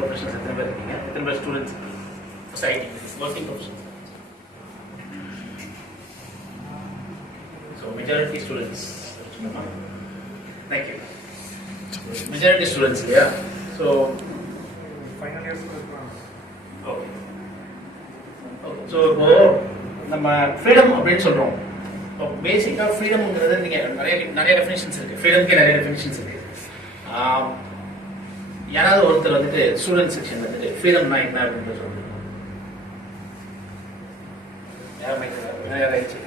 Professionals எத்தனை பேர் இருக்கீங்க, எத்தனை பேர் students IT working professionals? So majority students. Thank you. Majority students இல்லையா? So final years okay okay. So இப்போ நம்ம ஃப்ரீடம் அப்படின்னு சொல்கிறோம். இப்போ பேசிக்காக ஃப்ரீடம்ங்கிறது நீங்கள் நிறைய டெஃபினேஷன்ஸ் இருக்குது. ஃப்ரீடம்க்கே நிறைய டெஃபினேஷன்ஸ் இருக்குது. யாராவது ஒருத்தர் வந்துட்டு ஸ்டூடெண்ட் செக்ஷன் வந்துட்டு ஃப்ரீடம்னா என்ன அப்படின்னு சொல்லுங்க. யாராச்சும்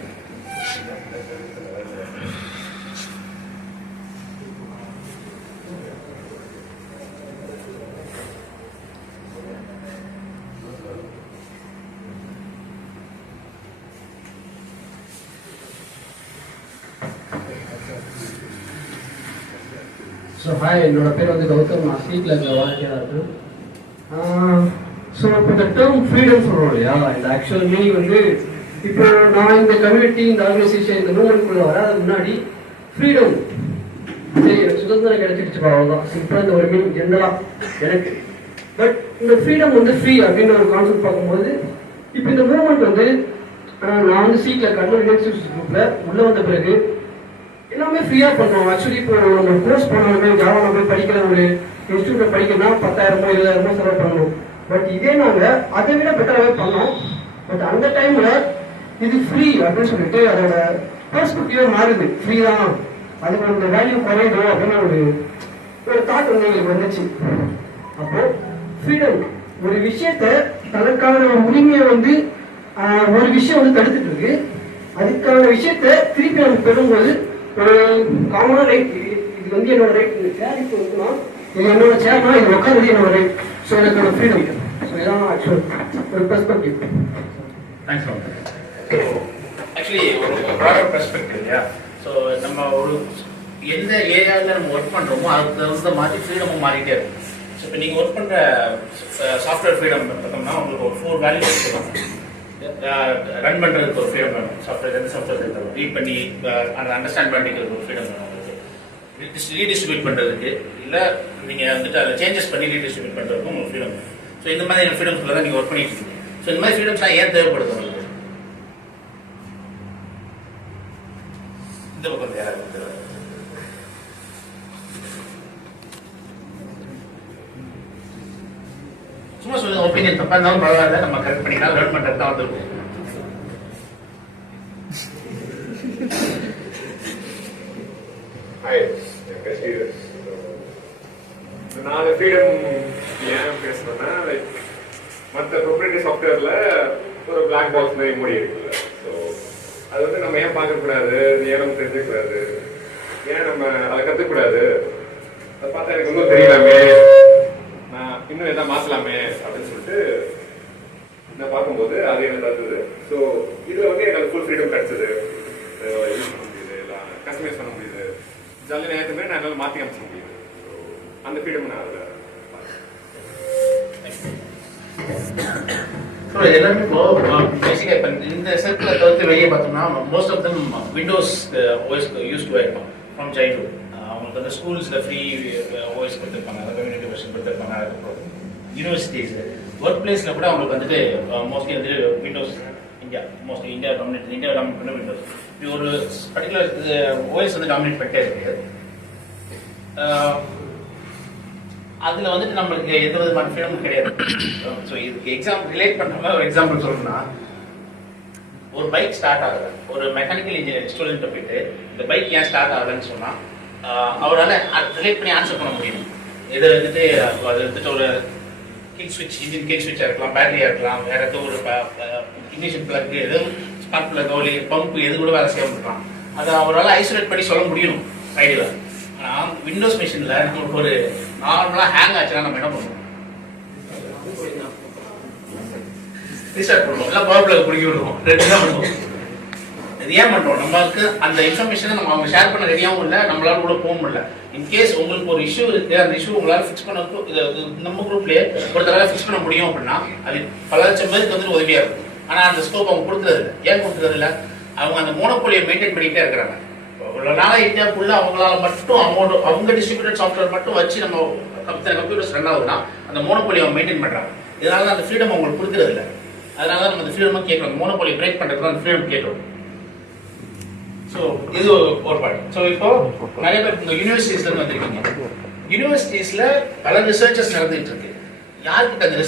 ஸோ ஹாய், என்னோட பேர் வந்து கௌதம். நான் சீட்டில் இருக்க வாழ்க்கையாக இருக்கேன். ஸோ இப்போ இந்த டேர்ம் ஃப்ரீடம் சொல்கிறோம் இல்லையா, இந்த ஆக்சுவல் மீனிங் வந்து இப்போ நான் இந்த கம்யூனிட்டி, இந்த ஆர்கனைசேஷன், இந்த மூமெண்ட்குள்ளே வராத முன்னாடி ஃப்ரீடம் சரி எனக்கு சுதந்திரம் கிடைச்சிருச்சு அவ்வளோதான். சிம்பிளாக இந்த ஒரு மீனிங் ஜென்ரலாக எனக்கு. பட் இந்த ஃப்ரீடம் வந்து ஃப்ரீ அப்படின்னு ஒரு கான்செப்ட் பார்க்கும்போது இப்போ இந்த மூமெண்ட் வந்து நான் வந்து சீட்டில் கர்னல் ரிலேஷன்ஷிப் குரூப்பில் உள்ளே வந்த பிறகு எல்லாமே ஃப்ரீயாக பண்ணுவோம். ஆக்சுவலி இப்போ நம்ம கோர்ஸ் பண்ணாலுமே ஜாவாவில் போய் படிக்கிற ஒரு இன்ஸ்டியூட்டை படிக்கணும்னா 10,000 20,000 செலவு பண்ணணும். பட் இதே நாங்கள் அதை விட பெட்டராகவே பண்ணோம். பட் அந்த டைமில் இது ஃப்ரீ அப்படின்னு சொல்லிட்டு அதோட பெர்ஸ்பெக்டிவே மாறுது. ஃப்ரீ தான், அதுக்கு அந்த வேல்யூ குறையுதோ அப்படின்னு ஒரு தாட் வந்து எங்களுக்கு வந்துச்சு. அப்போ ஃப்ரீடம் ஒரு விஷயத்த தனக்கான உரிமையை வந்து ஒரு விஷயம் வந்து தடுத்துட்டு இருக்கு. அதுக்கான விஷயத்த திருப்பி நமக்கு பெறும்போது ஒரு காமனான ரைட், இது வந்து என்னோட ரைட், இந்த சேர் இப்போ இருக்குன்னா இது என்னோட சேர்னா இது உட்காந்து என்னோட ரைட். ஸோ எனக்கான ஃப்ரீடம். ஸோ இதான் ஆக்சுவல் ஒரு பெர்ஸ்பெக்டிவ். தேங்க்ஸ் ஃபார் ஆக்சுவலி ஒரு ப்ராடர் பெர்ஸ்பெக்டிவ் இல்லையா? ஸோ நம்ம ஒரு எந்த ஏரியாவில் நம்ம ஒர்க் பண்ணுறோமோ அதுக்கு தகுந்த மாதிரி ஃப்ரீடமும் மாறிட்டே இருக்கும். ஸோ இப்போ நீங்கள் ஒர்க் பண்ணுற சாஃப்ட்வேர் ஃப்ரீடம் பார்த்தோம்னா உங்களுக்கு ஒரு 4 வேல்யூஸ் சொல்லுவாங்க. ரன் பண்ணுறதுக்கு ஒரு ஃப்ரீடம் வேணும். சாஃப்ட்வேர் எந்த சாஃப்ட்வேர் ரீட் பண்ணி அந்த அண்டர்ஸ்டாண்ட் பண்ணிக்கிறதுக்கு ஒரு ஃப்ரீடம் வேணும். உங்களுக்கு ரீடிஸ்ட்ரிபியூட் பண்ணுறதுக்கு இல்லை நீங்கள் வந்துட்டு அதை சேஞ்சஸ் பண்ணி ரீடிஸ்ட்ரிபியூட் பண்ணுறதுக்கும் உங்களுக்கு ஃப்ரீடம் வேணும். ஸோ இந்த மாதிரி ஃப்ரீடம்ஸ்ல தான் நீங்கள் ஒர்க் பண்ணிட்டு இருக்கீங்க. ஸோ இந்த மாதிரி ஃப்ரீடம்ஸ்லாம் ஏன் தேவைப்படுது உங்களுக்கு? இந்த பக்கம் யாராவது தேவை? சும்மா சொல்லுங்க. ஒப்பீனியன் தப்பா இருந்தாலும் பரவாயில்ல, நம்ம கரெக்ட் பண்ணிக்கலாம். லேர்ன் பண்றது தான் வந்துருக்கும். நான் ஃப்ரீடம் ஏன் பேசுறேன்னா, லைக் மற்ற ப்ரொப்ரைட்டரி சாஃப்ட்வேர்ல ஒரு பிளாக் பாக்ஸ் மாதிரி மூடி இருக்குல்ல. ஸோ அது வந்து நம்ம ஏன் பார்க்கக்கூடாது, ஏன் நம்ம தெரிஞ்சுக்கூடாது, ஏன் நம்ம அதை கற்றுக்கூடாது, அதை பார்த்தா எனக்கு இன்னும் தெரியலாமே, நான் இன்னும் எதாவது மாற்றலாமே அப்படின்னு சொல்லிட்டு நான் பார்க்கும்போது அது எனக்கு தருது. ஸோ இதில் வந்து எனக்கு ஃபுல் ஃப்ரீடம் கிடச்சிது. யூஸ் பண்ண முடியுது, எல்லாம் கஸ்டமைஸ் பண்ண முடியுது, ஜாலியாக நேரத்துமே நான் என்னால் மாற்றி காமிச்சிக்க முடியுது. ஸோ அந்த ஃப்ரீடம் நான் அதில் எல்லாருமே இப்போ பேசிக்காக இப்போ இந்த சர்க்கிளை தவிர்த்து வெளியே பார்த்தோம்னா most of them windows OS use to ஆயிருக்கும் ஃப்ரம் சைல்ட்ஹுட். அவங்களுக்கு வந்து ஸ்கூல்ஸில் ஃப்ரீ ஓஎஸ் கொடுத்துருப்பாங்க, அதை கம்யூனிட்டி வெர்ஷன் கொடுத்துருப்பாங்க. அதுக்கப்புறம் யூனிவர்சிட்டிஸ் ஒர்க் பிளேஸில் கூட அவங்களுக்கு வந்துட்டு மோஸ்ட்லி வந்து விண்டோஸ் மோஸ்ட்லி இந்தியா டாமினேட் பண்ண விண்டோஸ். இப்படி ஒரு பர்டிகுலர் ஓஎஸ் வந்து டாமினேட் பண்ணிட்டே இருக்கு. அதில் வந்துட்டு நம்மளுக்கு எந்த விதமான ஃப்ரீடமும் கிடையாது. ஸோ இதுக்கு ரிலேட் பண்ணுற மாதிரி ஒரு எக்ஸாம்பிள் சொல்லணும்னா, ஒரு பைக் ஸ்டார்ட் ஆகலை, ஒரு மெக்கானிக்கல் இன்ஜினியரிங் ஸ்டூடெண்ட்டை போயிட்டு இந்த பைக் ஏன் ஸ்டார்ட் ஆகலைன்னு சொன்னால் அவரால் ரிலேட் பண்ணி ஆன்சர் பண்ண முடியும். இதை வந்துட்டு அது வந்துட்டு ஒரு கிக் ஸ்விட்ச், இன்ஜின் கிக் ஸ்விட்சாக இருக்கலாம், பேட்டரியாக இருக்கலாம், வேற ஏதோ ஒரு இக்னிஷன் பிளக், எதுவும் ஸ்பார்க் பிளக், ஒரு பம்ப் எது கூட வேலை செய்ய முடியலாம். அதை அவரால் ஐசோலேட் பண்ணி சொல்ல முடியும் ஐடியாவில். ஆனால் விண்டோஸ் மிஷினில் நம்மளுக்கு ஒரு நார்மலாக ஹேங் ஆச்சுன்னா நம்ம என்ன பண்ணுவோம்? ரீஸ்டார்ட் பண்ணுவோம், இல்லை பவர் பிளக் குடிக்க விடுவோம், ரெண்டு தான் பண்ணுவோம். இது ஏன் பண்ணுறோம்? நம்மளுக்கு அந்த இன்ஃபர்மேஷனை நம்ம அவங்க ஷேர் பண்ண ரெடியாகவும் இல்லை, நம்மளால கூட போக முடியல. இன்கேஸ் உங்களுக்கு ஒரு இஷ்யூ இருக்குது, அந்த இஷ்யூ உங்களால் ஃபிக்ஸ் பண்ண நம்ம குரூப்லேயே ஒரு தடவை ஃபிக்ஸ் பண்ண முடியும் அப்படின்னா அது பல லட்சம் பேருக்கு வந்துட்டு உதவியாக இருக்கும். ஆனால் அந்த ஸ்கோப் அவங்க கொடுக்குறது இல்லை. ஏன் கொடுக்குறது இல்லை? அவங்க அந்த மோனோபோலியை மெயின்டைன் பண்ணிகிட்டே இருக்கிறாங்க. இவ்வளோ நாளாக இந்தியாவுக்குள்ள அவங்களால மட்டும் அவங்க டிஸ்ட்ரிபியூட்டட் சாஃப்ட்வேர் மட்டும் வச்சு நம்ம கம்ப்யூட்டர்ஸ் ரன் ஆகுதுன்னா அந்த மோனோபோலி அவங்க மெயின்டைன் பண்றாங்க. இதனால தான் அந்த ஃப்ரீடம் அவங்களுக்கு கொடுக்கறது இல்லை. அதனால தான் நம்ம அந்த ஃப்ரீடமாக கேட்குறோம். மோனோபோலி பிரேக் பண்ணுறதுக்கு அந்த ஃப்ரீடம் கேட்குறோம். ஸோ இது ஒரு பார்ட். ஸோ இப்போ நிறைய பேர் இந்த யூனிவர்சிட்டிஸ்ல வந்திருக்கீங்க. யூனிவர்சிட்டிஸ்ல பல ரிசர்ச்சஸ் நடந்துட்டு இருக்கு. யாருக்கிட்ட அந்த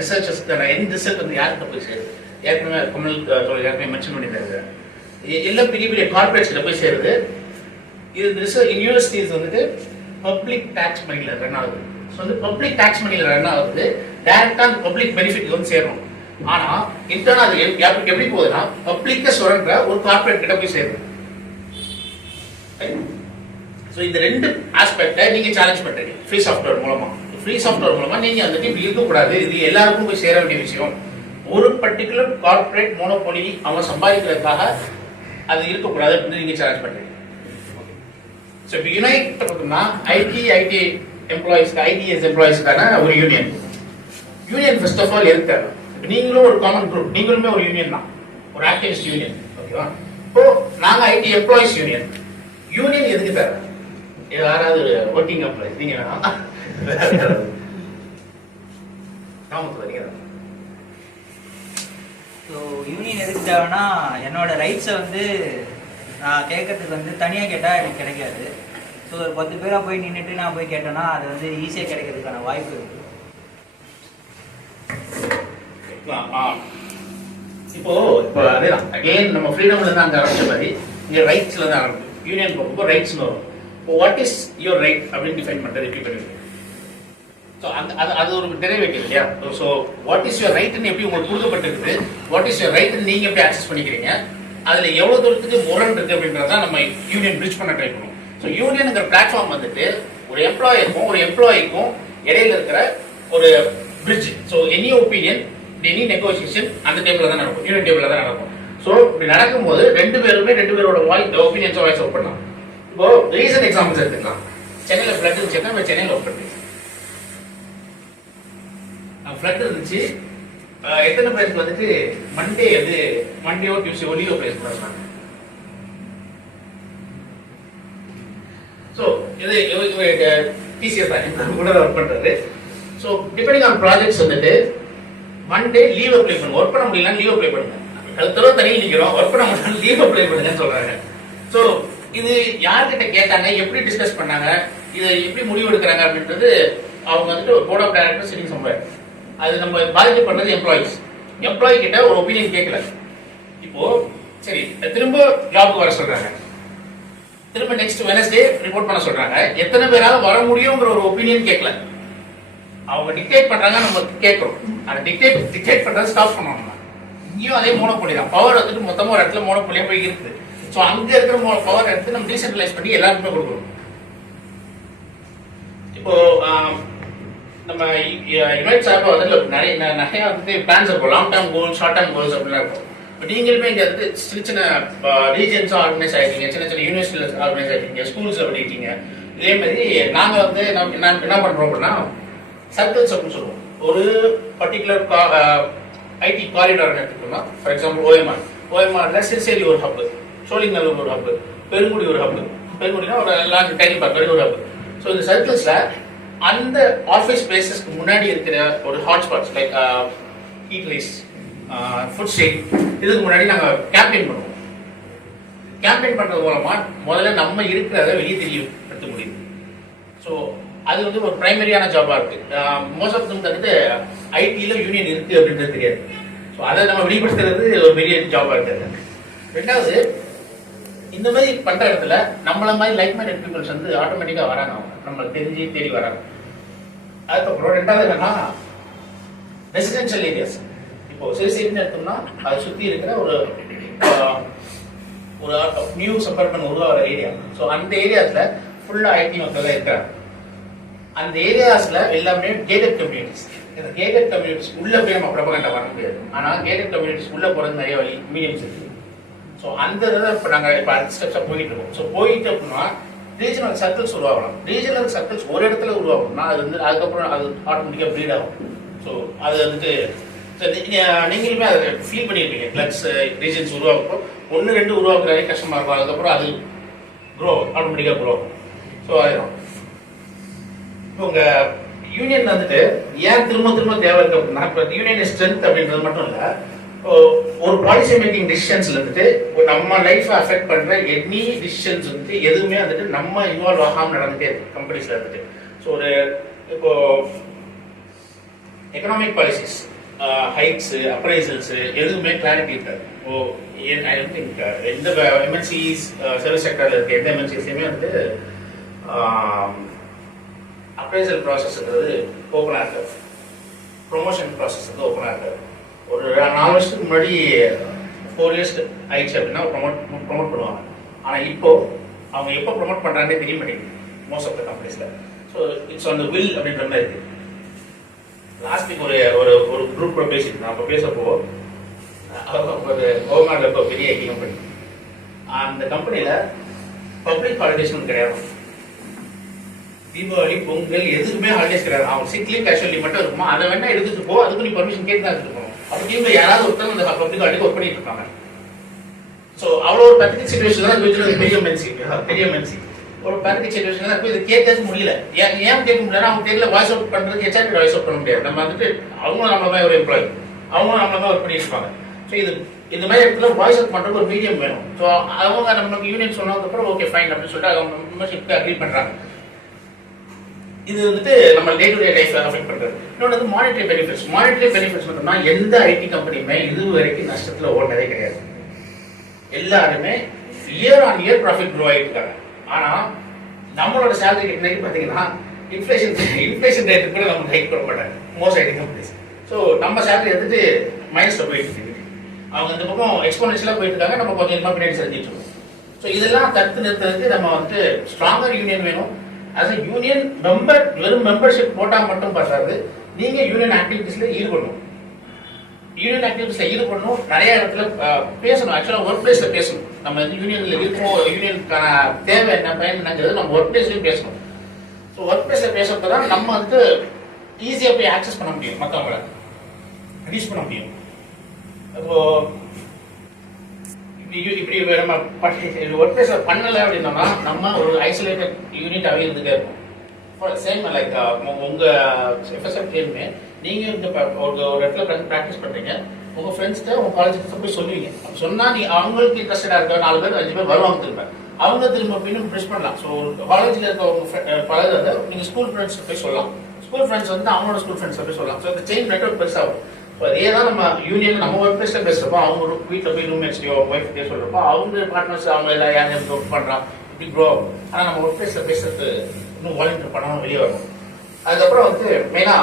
ரிசர்ச்சர்ஸ்க்கான எந்த ரிசல்ட் வந்து யார்கிட்ட போய் சேருது? ஏற்கனவே கமல் ஏற்கனவே மென்ஷன் பண்ணியிருக்காரு. எல்லாம் பெரிய பெரிய கார்பரேட்ஸ் கிட்ட போய் சேருது. இது யூனிவர்சிட்டிஸ் வந்துட்டு பப்ளிக் டாக்ஸ் மணியில ரன் ஆகுது. ஸோ வந்து பப்ளிக் டாக்ஸ் மணியில ரன் ஆகுது. டைரக்டா அந்த பப்ளிக் பெனிஃபிட் வந்து சேரணும். ஆனா இன்டர்னா அது எப்படி போகுதுன்னா பப்ளிக்க சுரண்ட ஒரு கார்பரேட் கிட்ட போய் சேருது. ஸோ இந்த ரெண்டு ஆஸ்பெக்டை நீங்க சேலஞ்ச் பண்றீங்க ஃப்ரீ சாஃப்ட்வேர் மூலமா. ஃப்ரீ சாஃப்ட்வேர் மூலமா நீங்க வந்துட்டு இப்படி இருக்கக்கூடாது, இது எல்லாருக்கும் போய் சேர வேண்டிய விஷயம். ஒரு பர்டிகுலர் கார்பரேட் மோனோபோலி அவங்க சம்பாதிக்கிறதுக்காக அது இருக்கக்கூடாது அப்படின்னு நீங்க சேலஞ்ச் பண்றீங்க. ஸோ இப்போ யுனைட் பார்த்தோம்னா ஐடி எம்ப்ளாயிஸ்க்கு ஐடிஎஸ் எம்ப்ளாயிஸ்க்கான ஒரு union. Union first of all எதுக்கு தேவை? நீங்களும் ஒரு காமன் குரூப், நீங்களுமே ஒரு யூனியன் தான், ஒரு ஆக்டிவிஸ்ட் யூனியன். ஓகேவா? இப்போ நாங்க ஐடி எம்ப்ளாயிஸ் யூனியன். யூனியன் எதுக்கு தேவை? யாராவது ஒர்க்கிங் எம்ப்ளாயிஸ் நீங்க வேணாம் ஸோ யூனியன் எதுக்கு தேவைன்னா என்னோட ரைட்ஸை வந்து நான் கேட்கறதுக்கு வந்து தனியாக கேட்டால் எனக்கு கிடைக்காது. ஸோ ஒரு 10 பேராக போய் நின்றுட்டு நான் போய் கேட்டேன்னா அது வந்து ஈஸியாக கிடைக்கிறதுக்கான வாய்ப்பு இருக்கு. இப்போ அதேதான் அகைன் நம்ம ஃப்ரீடம்ல இருந்து அங்க ஆரம்பிச்ச மாதிரி இங்க ரைட்ஸ்ல இருந்து ஆரம்பிக்கும். யூனியன் போகும்போது ரைட்ஸ் வரும். இப்போ வாட் இஸ் யுவர் ரைட் அப்படின்னு டிஃபைன் பண்றது எப்படி பண்ணுவீங்க? ஸோ அது ஒரு டெரிவேட்டிவ் இல்லையா? ஸோ வாட் இஸ் யுவர் ரைட்னு எப்படி உங்களுக்கு கொடுக்கப்பட்டிருக்கு, வாட் இஸ் யுவர் ரைட்னு நீங்க எப்படி ஆக்சஸ் பண்ணிக்கிறீங்க, அதுல எவ்வளவு தூரத்துக்கு முரண் இருக்கு அப்படின்றத நம்ம யூனியன் பிரிட்ஜ் பண்ண ட்ரை பண்ணுவோம். ஸோ யூனியன்ங்கிற பிளாட்ஃபார்ம் வந்துட்டு ஒரு எம்ப்ளாயருக்கும் ஒரு எம்ப்ளாயிக்கும் இடையில இருக்கிற ஒரு bridge. So any opinion any negotiation அந்த டேபிள்ல தான் நடக்கும், யூனியன் டேபிள்ல தான் நடக்கும். ஸோ இப்படி நடக்கும்போது ரெண்டு பேரோட ஒப்பீனியன்ஸை வாய்ஸ் அவுட் பண்ணலாம். இப்போ ரீசன்ட் எக்ஸாம்பிள்ஸ் எடுத்துக்கலாம். சென்னையில ஃபிளட் இருந்துச்சுன்னா நம்ம சென்னையில் ஒர்க் பண்ணுறோம். ஃபிளட் இருந்துச்சு, எத்தனை பேருக்கு வந்துட்டு மண்டேயோ டியூஸ்டே லீவ் பிளேஸ் பண்ணாங்க. ஸோ இது டிசிஎஸ் தான் கூட ஒர்க் பண்றது. ஸோ டிபெண்டிங் ஆன் ப்ராஜெக்ட்ஸ் வந்துட்டு மண்டே லீவ் அப்ளை பண்ணுங்க, ஒர்க் பண்ண முடியலன்னா லீவ் அப்ளை பண்ணுங்க. அடுத்த தனியாக நிற்கிறோம், ஒர்க் பண்ண முடியல லீவ் அப்ளை பண்ணுங்கன்னு சொல்றாங்க. ஸோ இது யார்கிட்ட கேட்டாங்க, எப்படி டிஸ்கஸ் பண்ணாங்க, இதை எப்படி முடிவு எடுக்கிறாங்க அப்படின்றது அவங்க வந்துட்டு போர்ட் ஆஃப் டைரக்டர்ஸ் சிட்டிங் சம்பவர். அது நம்ம பாதிக்கப்படுறது எம்ப்ளாயி கிட்ட ஒரு ஒப்பீனியன் கேட்கல. இப்போ சரி திரும்ப ஜாப்க்கு வர சொல்றாங்க, திரும்ப நெக்ஸ்ட் வெனஸ்டே ரிப்போர்ட் பண்ண சொல்றாங்க. எத்தனை பேரால வர முடியுங்கிற ஒரு ஒப்பீனியன் கேட்கல. அவங்க டிக்டேட் பண்றாங்க, நம்ம கேட்கிறோம். அந்த டிக்டேட் பண்றதை ஸ்டாப் பண்ணணும். இங்கேயும் அதே மோனோபோலி தான். பவர் வந்துட்டு மொத்தமா ஒரு இடத்துல மோனோபோலியா போய் இருக்குது. ஸோ அங்க இருக்கிற பவர் எடுத்து நம்ம டீசென்ட்ரலைஸ் பண்ணி எல்லாருக்குமே கொடுக்கணும். இப்போ நம்ம யுனைட் சார்பாக வந்து நிறைய வந்து பிளான்ஸ் இருக்கும், long term goals, short term goals அப்படிலாம் இருக்கும். இப்போ நீங்களுமே இங்கே வந்து சின்ன ரீஜன்ஸாக ஆர்கனைஸ் ஆகிட்டீங்க, சின்ன யூனிவர்சிட்டியில் ஆர்கனைஸ் ஆகிட்டீங்க, ஸ்கூல்ஸில் பண்ணிட்டீங்க. இதே மாதிரி நாங்கள் வந்து என்ன பண்ணுறோம் அப்படின்னா சர்க்கிள்ஸ் அப்படின்னு சொல்லுவோம். ஒரு பர்டிகுலர் ஐடி காரிடார் எடுத்துக்கோம்னா, ஃபார் எக்ஸாம்பிள் ஓஎம்ஆர்ல சிறுசேரி ஒரு ஹப், சோழிங்கநல்லூர் ஒரு ஹப், பெருங்குடி ஒரு ஹப். பெருங்குடினா ஒரு லாங் டைம் பார்க்க ஒரு ஹப். ஸோ இந்த சர்க்கிள்ஸ்ல அந்த ஆஃபீஸ் பிளேசஸ்க்கு முன்னாடி இருக்கிற ஒரு ஹாட்ஸ்பாட்ஸ் லைக் ஈட்லிஸ், ஃபுட் ஸ்ட்ரீட், இதுக்கு முன்னாடி நாங்கள் கேம்பெயின் பண்ணுவோம். கேம்பெயின் பண்றது மூலமா முதல்ல நம்ம இருக்கிறத வெளியே தெரியப்படுத்த முடியுது. ஸோ அது வந்து ஒரு பிரைமரியான ஜாபா இருக்கு. மோஸ்ட் ஆஃப் தம் வந்துட்டு ஐடியில யூனியன் இருக்கு அப்படின்றது தெரியாது. ஸோ அதை நம்ம வெளிப்படுத்துறது ஒரு பெரிய ஜாபா இருக்கு. ரெண்டாவது, இந்த மாதிரி பண்ற இடத்துல நம்மள மாதிரி லைக் மைண்டட் பீப்புள்ஸ் வந்து ஆட்டோமேட்டிக்கா வராங்க, அவங்க நம்மளுக்கு தெரிஞ்சு தேடி வராங்க. அதுக்கப்புறம் ரெண்டாவது என்னன்னா ரெசிடென்ஷியல் ஏரியாஸ். இப்போ சிறுசேரின்னு எடுத்தோம்னா அதை சுத்தி இருக்கிற ஒரு நியூ சப்பர்பன் உருவாகிற ஏரியா. ஸோ அந்த ஏரியாஸ்ல ஃபுல்லா ஐடி மக்கள் தான் இருக்கிறாங்க. அந்த ஏரியாஸ்ல எல்லாமே கேட்டட் கம்யூனிட்டிஸ். இந்த கேட்டட் கம்யூனிட்டிஸ் உள்ள போய் நம்ம ப்ரொபகண்டா வர முடியாது. ஆனா கேட்டட் கம்யூனிட்டிஸ் உள்ள போறது நிறைய வழி மீடியம்ஸ் இருக்கு. ஸோ அந்த இதை இப்போ நாங்கள் இப்போ அடுத்த ஸ்டெப்ஸாக போயிட்டு இருக்கோம். ஸோ போயிட்டு அப்படின்னா ரீஜனல் சர்க்கிள்ஸ் உருவாகலாம். ரீஜனல் சர்க்கிள்ஸ் ஒரு இடத்துல உருவாகணும்னா அது வந்து அதுக்கப்புறம் அது ஆட்டோமேட்டிக்காக ப்ரீட் ஆகும். ஸோ அது வந்துட்டு நீங்களுமே அதை ஃபீல் பண்ணியிருப்பீங்க. கிளப்ஸ் ரீஜன்ஸ் உருவாக்குறோம், 1-2 உருவாக்குறதே கஷ்டமாக இருக்கும். அதுக்கப்புறம் அது ஆட்டோமேட்டிக்காக க்ரோ ஆகும். ஸோ அதுதான் இப்போ உங்கள் யூனியன் வந்துட்டு ஏன் திரும்ப திரும்ப தேவை இருக்கு அப்படின்னா, இப்போ யூனியன் ஸ்ட்ரென்த் அப்படின்றது மட்டும் இல்லை, ஒரு பாலிசி மேக்கிங் டிசிஷன்ஸ்ல வந்துட்டு நம்ம லைஃப் அஃபெக்ட் பண்ற எனி டிசிஷன்ஸ் வந்துட்டு எதுவுமே வந்துட்டு நம்ம இன்வால்வ் ஆகாம நடந்துட்டே இருக்கு கம்பெனிஸ்ல இருந்துட்டு. ஸோ ஒரு இப்போ எக்கனாமிக் பாலிசிஸ், ஹைக்ஸ், அப்ரைசல்ஸ் எதுவுமே கிளாரிட்டி இருக்காது. ஐ டோன்ட் திங்க் எந்த எம்என்சிஸ் சர்வீஸ் செக்டர்ல இருக்க எந்த எம்என்சிஸையுமே வந்து அப்ரைசல் ப்ராசஸ்ன்றது ஓப்பனாக இருக்காது, ப்ரொமோஷன் ப்ராசஸ் வந்து ஓப்பனாக இருக்காது. ஒரு 4 வருஷத்துக்கு முன்னாடி 4 இயர்ஸ் ஆயிடுச்சு அப்படின்னா ப்ரொமோட் பண்ணுவாங்க. ஆனால் இப்போ அவங்க எப்போ ப்ரொமோட் பண்ணுறாங்கன்னே தெரிய மாட்டேங்குது மோஸ்ட் ஆஃப் த கம்பெனிஸில். So it's on the will அப்படின்ற மாதிரி இருக்கு. லாஸ்ட் வீக் ஒரு ஒரு ஒரு குரூப் கூட பேசிட்டு அப்போ பேசப்போ ஒரு கவர்மெண்ட்ல இப்போ பெரிய ஐடி கம்பெனி, அந்த கம்பெனியில் பப்ளிக் ஹாலிடேஸ் ஒன்று கிடையாது. தீபாவளி, பொங்கல் எதுக்குமே ஹாலிடேஸ் கிடையாது. அவங்க சிக் லீவ், கேஷுவல் லீவ் மட்டும் இருக்குமா, அதை வேணா எடுத்துட்டு போ, அதுக்கு நீ பர்மிஷன் கேட்டு தான் எடுத்துட்டு போகணும். அப்போ டீம்ல யாராவது ஒருத்தர் அந்த பப்ளிக் ஹாலிடே ஒர்க் பண்ணிட்டு இருக்காங்க. ஸோ அவ்வளோ ஒரு பேத்தட்டிக் சிச்சுவேஷன் தான் பெரிய மென்சி ஒரு பேத்தட்டிக் சிச்சுவேஷன் தான். இது கேட்கவே முடியல. ஏன் கேட்க முடியல? அவங்க தெரியல வாய்ஸ் அவுட் பண்றதுக்கு ஹெச்ஆர் வாய்ஸ் அவுட் பண்ண முடியாது. நம்ம வந்துட்டு அவங்களும் நம்மள மாதிரி ஒரு எம்ப்ளாயி, அவங்களும் நம்மள மாதிரி ஒர்க் பண்ணிட்டு இருப்பாங்க. ஸோ இது இந்த மாதிரி இடத்துல வாய்ஸ் அவுட் பண்றதுக்கு ஒரு மீடியம் வேணும். ஸோ அவங்க நமக்கு யூனியன் சொன்னதுக்கப்புறம் ஓகே ஃபைன் அப்படின்னு சொல்லிட்டு அவங்க மெம்பர்ஷிப்க்கு அக்ரி பண்றாங்க. இது வந்துட்டு நம்ம day to day life affect பண்றது. இன்னொன்று வந்து மானிட்டரி பெனிஃபிட்ஸ் மட்டும்னா எந்த ஐடி கம்பெனியுமே இது வரைக்கும் நஷ்டத்துல ஓடினதே கிடையாது. எல்லாருமே year on year profit grow ஆகிட்டு இருக்காங்க. ஆனா நம்மளோட சேலரி இன்னைக்கு பாத்தீங்கன்னா இன்ஃபிளேஷன் ரேட்டு கூட நம்ம ஹைக் பண்ண மாட்டாங்க மோஸ்ட் ஐடி கம்பெனிஸ். ஸோ நம்ம சேலரி எடுத்துட்டு மைனஸ்ல போயிட்டு இருக்கு. அவங்க இந்த பக்கம் எக்ஸ்போனன்ஷியலா போயிட்டு இருக்காங்க, நம்ம கொஞ்சம் கொஞ்சமா பின்னாடி செஞ்சுட்டு இருக்கோம். ஸோ இதெல்லாம் தடுத்து நிறுத்துறதுக்கு நம்ம வந்துட்டு ஸ்ட்ராங்கர் யூனியன் வேணும். as a யூனியன் மெம்பர் வெறும் மெம்பர்ஷிப் போட்டா மட்டும் பத்தாது, நீங்க யூனியன் ஆக்டிவிட்டிஸ்ல ஈடுபடணும். நிறைய இடத்துல பேசணும். ஆக்சுவலா ஒர்க் பிளேஸ்ல பேசணும். நம்ம யூனியன்ல இருக்கோம், யூனியனுக்கான தேவை என்ன, பயன் என்னங்கிறது நம்ம ஒர்க் பிளேஸ்லயும் பேசணும். ஸோ ஒர்க் பிளேஸ்ல பேசுறதுதான் நம்ம வந்துட்டு ஈஸியா போய் ஆக்சஸ் பண்ண முடியும், மற்றவங்களை ரீச் பண்ண முடியும். இப்போ இப்படி நம்ம ஒர்க் பிளேஸ்ல பண்ணல அப்படின்னா நம்ம ஒரு ஐசோலேட்டட் யூனிட்டாவே இருந்துட்டே இருக்கும். சேம் லைக் உங்க எஃப்எஸ்எஃப் டீமே நீங்க இந்த ஒரு இடத்துல ப்ராக்டிஸ் பண்றீங்க, உங்க ஃப்ரெண்ட்ஸ்கிட்ட உங்க காலேஜ் போய் சொல்லுவீங்க. சொன்னா நீ அவங்களுக்கு இன்ட்ரெஸ்டடா இருக்க 4 பேர் 5 பேர் வருவாங்க, அவங்க திரும்ப பின்னும் ப்ரெஸ் பண்ணலாம். ஸோ காலேஜ்ல இருக்க உங்க பழகிறத நீங்க ஸ்கூல் ஃப்ரெண்ட்ஸ் போய் சொல்லலாம், ஸ்கூல் ஃப்ரெண்ட்ஸ் வந்து அவங்களோட ஸ்கூல் ஃப்ரெண்ட்ஸ் போய் சொல்லலாம். ஸோ இந்த செயின் நெட்வொர்க் பெருசாகும். ஸோ அதே தான் நம்ம யூனியன் நம்ம ஒர்க் பிளேஸ்ல பேசுறப்போ அவங்க வீட்டில் போய் ரூம்மேட்ஸ்டையோ ஒய்ஃப்டையோ சொல்றப்போ அவங்க பார்ட்னர்ஸ் அவங்க எல்லாம் யாரும் ஒர்க் பண்றான் இப்படி க்ரோ ஆகும். ஆனால் நம்ம ஒர்க் பிளேஸ்ல பேசுறது இன்னும் வாலண்டியர் பண்ணாமல் வெளியே வரணும். அதுக்கப்புறம் வந்து மெயினா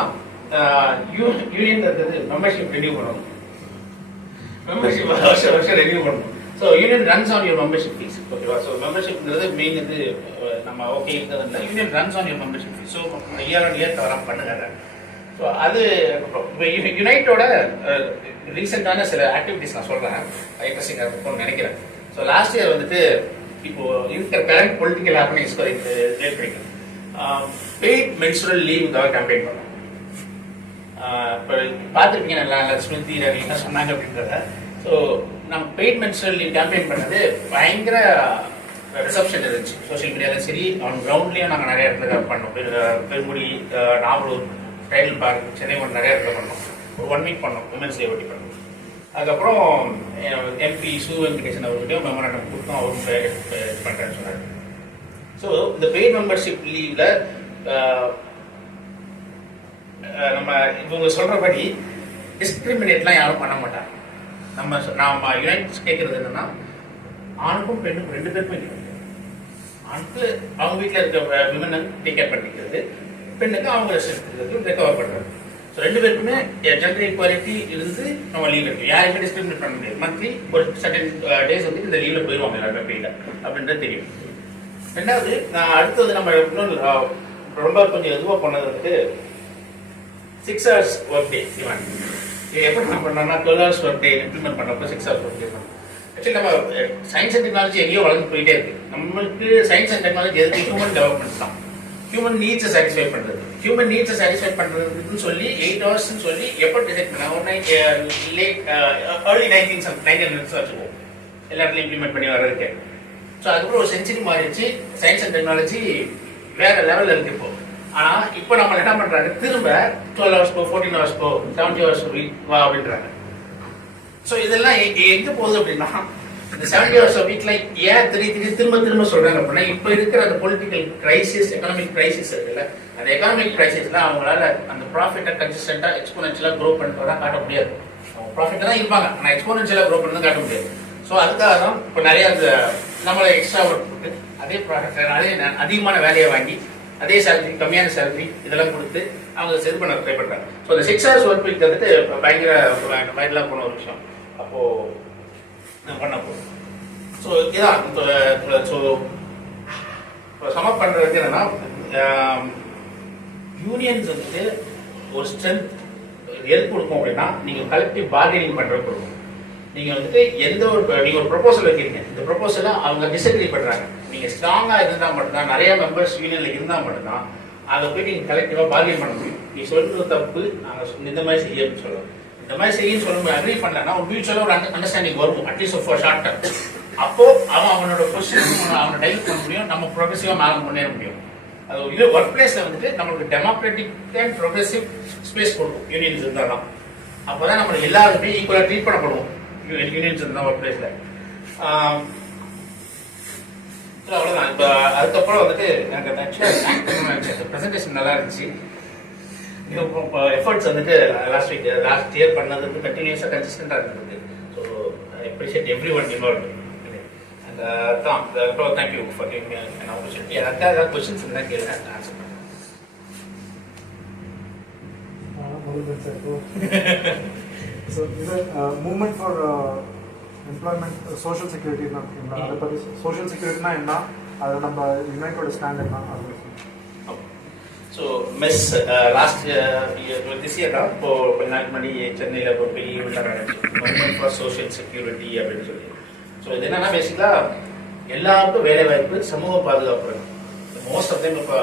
யூனியன் இருக்கிறது மெம்பர்ஷிப் ரெனியூ பண்ணணும். மெம்பர்ஷிப் வருஷம் ரெனியூ பண்ணணும். So union runs on your membership fees. ஓகேவா? ஸோ மெம்பர்ஷிப்ங்கிறது மெயின் இது நம்ம ஓகே இருக்கிறதுல union runs on your membership fees. So year on year தவறாம பண்ணுங்க. ஸோ அது யுனைட்டோட ரீசெண்டான சில ஆக்டிவிட்டிஸ் நான் சொல்றேன், இன்ட்ரெஸ்டிங்காக இருக்கும்னு நினைக்கிறேன். ஸோ லாஸ்ட் இயர் வந்துட்டு இப்போ இருக்கிற கரண்ட் பொலிட்டிக்கல் ஹேப்பனிங்ஸ் ரிலேட் பண்ணிக்கலாம். பெய்ட் மென்சுரல் லீவுக்காக கேம்பெயின் பண்ணோம். இப்போ பார்த்துருப்பீங்க நல்லா ஸ்மிருதி ரவி என்ன சொன்னாங்க அப்படின்றத. ஸோ நம்ம பெய்ட் மென்சுரல் லீவ் கேம்பெயின் பண்ணது பயங்கர ரிசப்ஷன் இருந்துச்சு சோஷியல் மீடியாவில். சரி, ஆன் கிரவுண்ட்லேயும் நாங்கள் நிறைய இடத்துல பண்ணோம். பெருங்குடி, நாவலூர், டைடல் பார்க், சென்னை ஒன்று நிறைய இடத்துல பண்ணோம். ஒரு 1 வீக் பண்ணோம், விமன்ஸ் டே ஒட்டி பண்ணோம். அதுக்கப்புறம் எம்பி சு வெங்கடேசன் அவர்கிட்டையும் மெமராண்டம் கொடுத்தோம், அவரும் இது பண்ணுறேன்னு சொன்னார். ஸோ இந்த பெய்ட் மெம்பர்ஷிப் லீவ்ல நம்ம இவங்க சொல்றபடி டிஸ்கிரிமினேட்லாம் யாரும் பண்ண மாட்டாங்க. நம்ம யுனைட் கேட்கறது என்னன்னா ஆணுக்கும் பெண்ணுக்கும் 2 பேருக்குமே கிடையாது. ஆணுக்கு அவங்க வீட்டில் இருக்க விமனை டேக் கேர் பண்ணிக்கிறது, பெண்ணுக்கு அவங்க ரெக்கவர் பண்றது. ஸோ 2 பேருக்குமே ஜெண்டர் ஈக்குவாலிட்டி இருந்து நம்ம லீவ் இருக்கு. யாருமே டிஸ்கிரிமினேட் பண்ண முடியாது. மந்த்லி ஒரு சர்டன் டேஸ் வந்து இந்த லீவ்ல போயிடுவாங்க எல்லாருமே பெய்ல அப்படின்றது தெரியும். ரெண்டாவது அடுத்தது நம்ம இன்னொன்று ரொம்ப கொஞ்சம் எதுவாக பண்ணது வந்துட்டு 6 hours ஒர்க் டே டிமாண்ட். இது எப்படி நம்ம பண்ணோம்னா 12 hours ஒர்க் டே இம்ப்ளிமெண்ட் பண்ணப்போ 6 hours ஒர்க் டே பண்ணோம். ஆக்சுவலி நம்ம சயின்ஸ் அண்ட் டெக்னாலஜி எங்கேயோ வளர்ந்து போயிட்டே இருக்கு. நம்மளுக்கு சயின்ஸ் அண்ட் டெக்னாலஜி எதுக்கு ஹியூமன் டெவலப்மெண்ட் தான், ஹியூமன் நீட்ஸை சாட்டிஸ்ஃபை பண்றது. ஹியூமன் நீட்ஸை சாட்டிஸ்ஃபை பண்றதுன்னு சொல்லி 8 hours சொல்லி எப்போ டிசைட் பண்ண லேட் ஏர்லி 1900s வச்சுக்குவோம் எல்லா இடத்துலையும் இம்ப்ளிமெண்ட் பண்ணி வர்றதுக்கு. ஸோ அதுக்கப்புறம் ஒரு செஞ்சுரி மாறிடுச்சு. சயின்ஸ் அண்ட் டெக்னாலஜி வேற லெவலில் இருக்கு இப்போ. ஆனால் இப்போ நம்ம என்ன பண்ணுறாங்க, திரும்ப 12 hours போ, 14 hours போ, 70 hours வா அப்படின்றாங்க. ஸோ இதெல்லாம் எங்கே போகுது அப்படின்னா, இந்த 70 hours வீட்டில் ஏன் திரும்ப திரும்ப சொல்கிறாங்க அப்படின்னா, இப்போ இருக்கிற அந்த பொலிட்டிக்கல் கிரைசிஸ், எக்கனாமிக் கிரைசிஸ் இருக்குல்ல, அந்த எக்கனாமிக் கிரைசிஸ்ல அவங்களால அந்த ப்ராஃபிட்டை கன்சிஸ்டண்டாக எக்ஸ்போனன்ஷியலாக க்ரோ பண்ணுறதா காட்ட முடியாது. அவங்க ப்ராஃபிட்டை தான் இருப்பாங்க, ஆனால் எக்ஸ்போனன்ஷியலாக க்ரோ பண்ணதான் காட்ட முடியாது. ஸோ அதுக்காக தான் இப்போ நிறைய அந்த நம்மளை எக்ஸ்ட்ரா ஒர்க் கொடுத்து அதே ப்ராடக்ட் அதே அதிகமான வேலையை வாங்கி அதே சேலரி, கம்மியான சேலரி இதெல்லாம் கொடுத்து அவங்க செது பண்ண ட்ரை பண்ணுறாங்க. ஸோ அந்த 6 hours ஒர்க் வீக் வந்துட்டு பயங்கர வைரலாக போன ஒரு விஷயம் அப்போது பண்ண போகும். ஸோ இதுதான் ஸோ சமப் பண்ணுறதுக்கு என்னன்னா, யூனியன்ஸ் வந்துட்டு ஒரு ஸ்ட்ரென்த் எது கொடுக்கும் அப்படின்னா, நீங்கள் கலெக்டிவ் பார்கெனிங் பண்ணுறது கொடுக்கும். நீங்கள் வந்துட்டு நீங்கள் ஒரு ப்ரொபோசல் வைக்கிறீங்க, இந்த ப்ரொபோசலை அவங்க டிஸ்அக்ரி பண்ணுறாங்க, நீங்கள் ஸ்ட்ராங்காக இருந்தால் மட்டும்தான், நிறைய மெம்பர்ஸ் யூனியனில் இருந்தால் மட்டும்தான் அதை போய் நீங்கள் கலெக்டிவாக பார்கெயின் பண்ண முடியும். நீ சொல்கிறது தப்பு, நாங்கள் இந்த மாதிரி செய்யணும்னு சொல்லலாம், இந்த மாதிரி செய்யணும்னு சொல்லும்போது அக்ரி பண்ணலன்னா ஒரு ஃபியூச்சரில் ஒரு அண்டர்ஸ்டாண்டிங் வரும், அட்லீஸ்ட் ஃபார் ஷார்ட் டர்ம். அப்போ அவனோட கொஸ்டின் அவனை டைல் பண்ண முடியும், நம்ம ப்ரோக்ரெசிவாக மேலே முன்னேற முடியும். அது இது ஒர்க் பிளேஸில் வந்துட்டு நம்மளுக்கு டெமோக்ராட்டிக் அண்ட் ப்ரோக்ரெசிவ் ஸ்பேஸ் கொடுக்கும் யூனியன்ஸ் இருந்தால் தான். அப்போ தான் நம்ம எல்லாருமே ஈக்குவலாக ட்ரீட் பண்ணப்படுவோம் யூனியன்ஸ் இருந்தால் ஒர்க் பிளேஸில். அவ்வளோதான். இப்போ அதுக்கப்புறம் வந்துட்டு எனக்கு ஆக்சுவலாக ப்ரெசன்டேஷன் நல்லா இருந்துச்சு. இதுக்கப்புறம் இப்போ எஃபர்ட்ஸ் வந்துட்டு லாஸ்ட் இயர் பண்ணது வந்து கண்டினியூஸாக கன்சிஸ்டண்டாக இருந்தது. So I appreciate every one involve. And தான் அதுக்கப்புறம் thank you for giving an opportunity. ஏதாவது கொஸ்டின்ஸ் இருந்தால் கேளுங்க, ஆன்சர் பண்ணுறேன். So, is it movement for employment, social security? அதை பற்றி social security என்ன, அது நம்ம யுனைட்டோட ஸ்டாண்ட் என்ன? So mess last this year தான் இப்போ கொஞ்ச நாளைக்கு முன்னாடி சென்னையில் இப்போ பெரிய கவர்மெண்ட் ஃபார் சோஷியல் செக்யூரிட்டி அப்படின்னு சொல்லி. ஸோ இது என்னன்னா பேசிக்கலாக எல்லாருக்கும் வேலை வாய்ப்பு, சமூக பாதுகாப்பு. மோஸ்ட் ஆஃப் டைம் இப்போ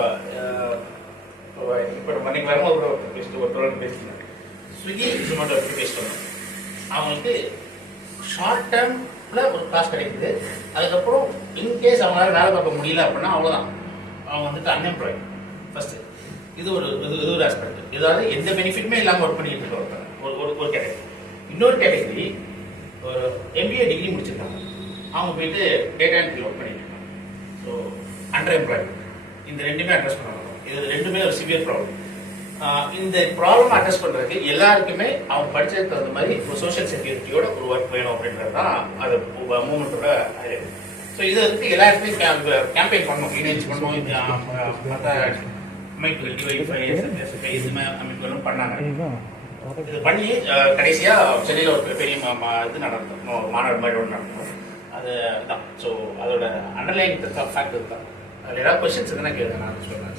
மணிக்கு வரும்போது கூட பேசிட்டு ஒரு பேசிட்டேன், ஸ்விக்கி ஜொமேட்டோ பற்றி பேசிட்டோம். அவங்களுக்கு ஷார்ட் டேர்ம்ல ஒரு காசு கிடைக்குது, அதுக்கப்புறம் இன்கேஸ் அவங்களால வேலை பார்க்க முடியல அப்படின்னா அவ்வளோதான், அவங்க வந்துட்டு அன்எம்ப்ளாய்ட் ஃபர்ஸ்ட். இது ஒரு ஆஸ்பெக்ட். இதாவது எந்த பெனிஃபிட்டுமே இல்லாமல் ஒர்க் பண்ணிட்டு இருக்க ஒரு கேட்டகரி. இன்னொரு கேட்டகரி ஒரு MBA டிகிரி முடிச்சிருக்காங்க, அவங்க போயிட்டு டேட்டா என்ட்ரி ஒர்க் பண்ணிட்டு இருக்காங்க. ஸோ அண்டர் எம்ப்ளாய்மெண்ட், இந்த ரெண்டுமே அட்ரஸ் பண்ண மாட்டோம். இது ரெண்டுமே ஒரு சிவியர் ப்ராப்ளம். இந்த ப்ராப்ளம் அட்ரஸ் பண்ணுறதுக்கு எல்லாருக்குமே அவங்க படிச்சதுக்கு தகுந்த மாதிரி ஒரு சோஷியல் செக்யூரிட்டியோட ஒரு ஒர்க் வேணும் அப்படின்றது தான் அது மூமெண்ட்டோட ஐடியா. ஸோ இது வந்து எல்லா இடத்துலையும் கேம்பெயின் பண்ணணும், யூனியன்ஸ் பண்ணணும், மற்ற அமைப்புகள் டிவைஃபை அமைப்புகளும் பண்ணாங்க. இது பண்ணி கடைசியாக சென்னையில் ஒரு பெரிய இது நடந்தோம், மாநாடு மாதிரி ஒன்று நடந்தோம். அது தான். ஸோ அதோட அண்டர்லைன் ஃபேக்ட் தான். அதில் ஏதாவது கொஸ்டின்ஸ் இருந்தால் கேளுங்க, நான் சொல்கிறேன்.